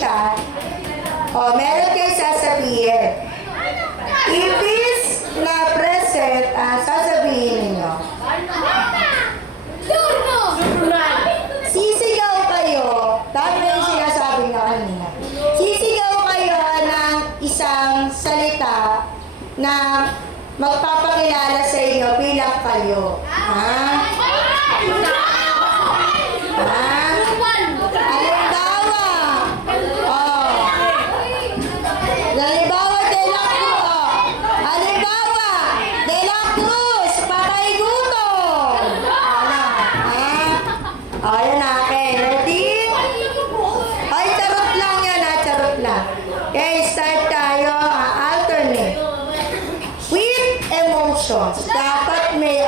salita, meron kayo sasabihin. Ibis na present, sasabihin ninyo. Sisigaw kayo, dahil yung sinasabi nga kanina. Sisigaw kayo ng isang salita na magpapakilala sa inyo bilang kayo. Halimbawa, De La Cruz. Halimbawa, De La Cruz, Patay Gutom. Ayan na, okay. Ready? Ay, charot lang yan, charot lang. Okay, start tayo. Alternate. With emotions. Dapat may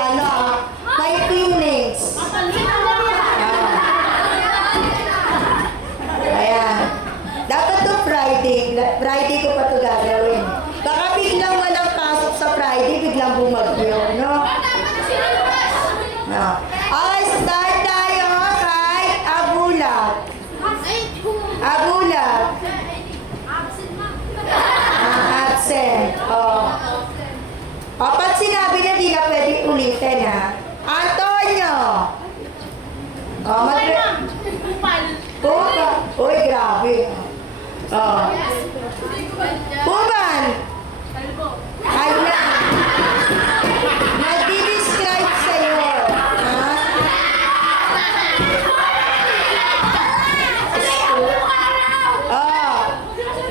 may feelings. Ayan. Dapat to Friday. Friday ko pa ito gagawin. Baka biglang walang pasok sa Friday, biglang bumagyo, no? No. Okay, start tayo kay Abulat. Abulat. Absent. Pag sinabi na di na pwedeng ulitin, ha? Antonio. Puban. Uy, grabe. Puban. Ay na. Mag-describe sa'yo.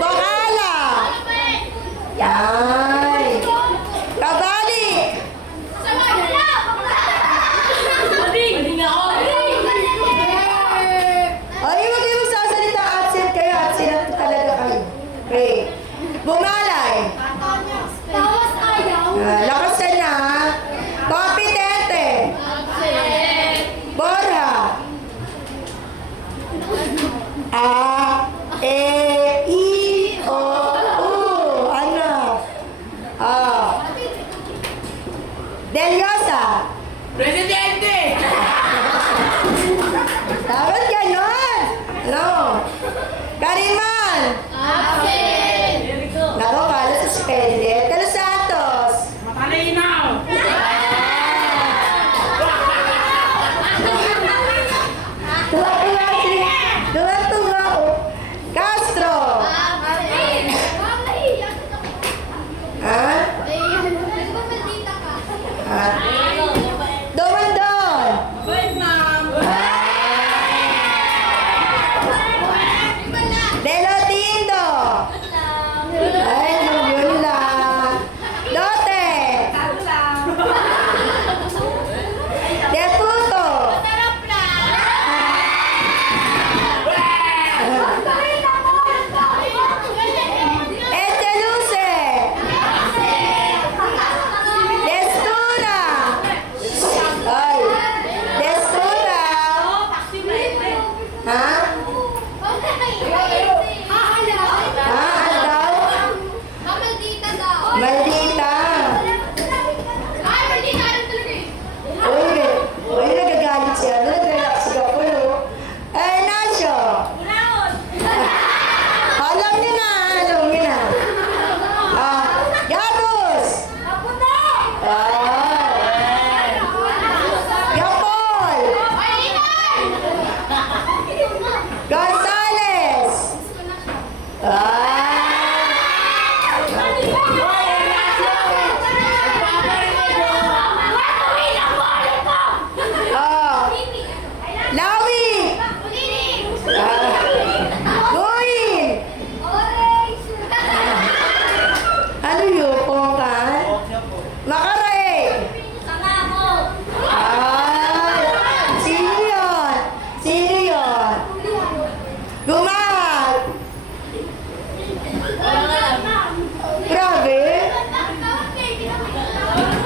Bakala. Yan. Kabalik. Ay, wag kayo magsasalita. Absent kayo. Absent talaga kayo. Okay. Bumalay. Lakasan na. Kompetente. Borja. Ano? Deliosa. Presidente! Dapat ganon. No. Kariman. Nako, kala suspended. Pero Santos. Matalinaw! Tuwa. Castro. Domandon. Wait, ma'am! Delotindo. Ay, yun lang. Dote. Deputo. Echeluce. Destura. Ay. Destura. Ha? Maldita. Uy, nagagalit siya. Nag-relax ka po, no? Nasyo. Alam niyo na. Gabus. Gapol. Gonzales. Lawi. Guin. Ano yun? Pongkan? Makare. Sino yun? Gumahal. Grabe.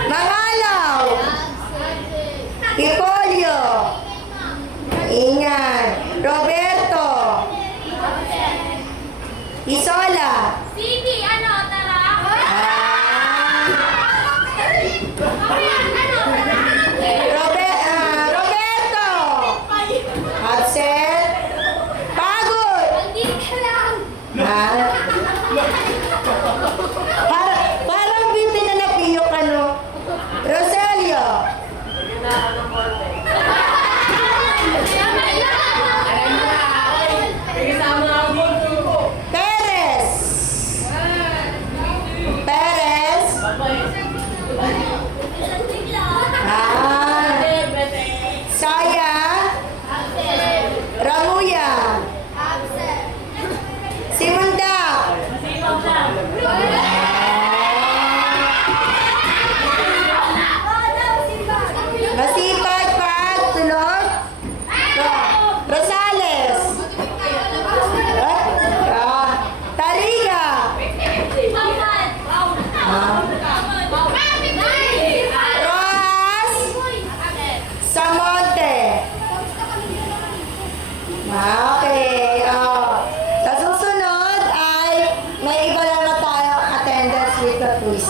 Mangalaw. Hipolio. Ingan. Roberto. Isola. Roberto. Absent. Pagod.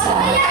isa.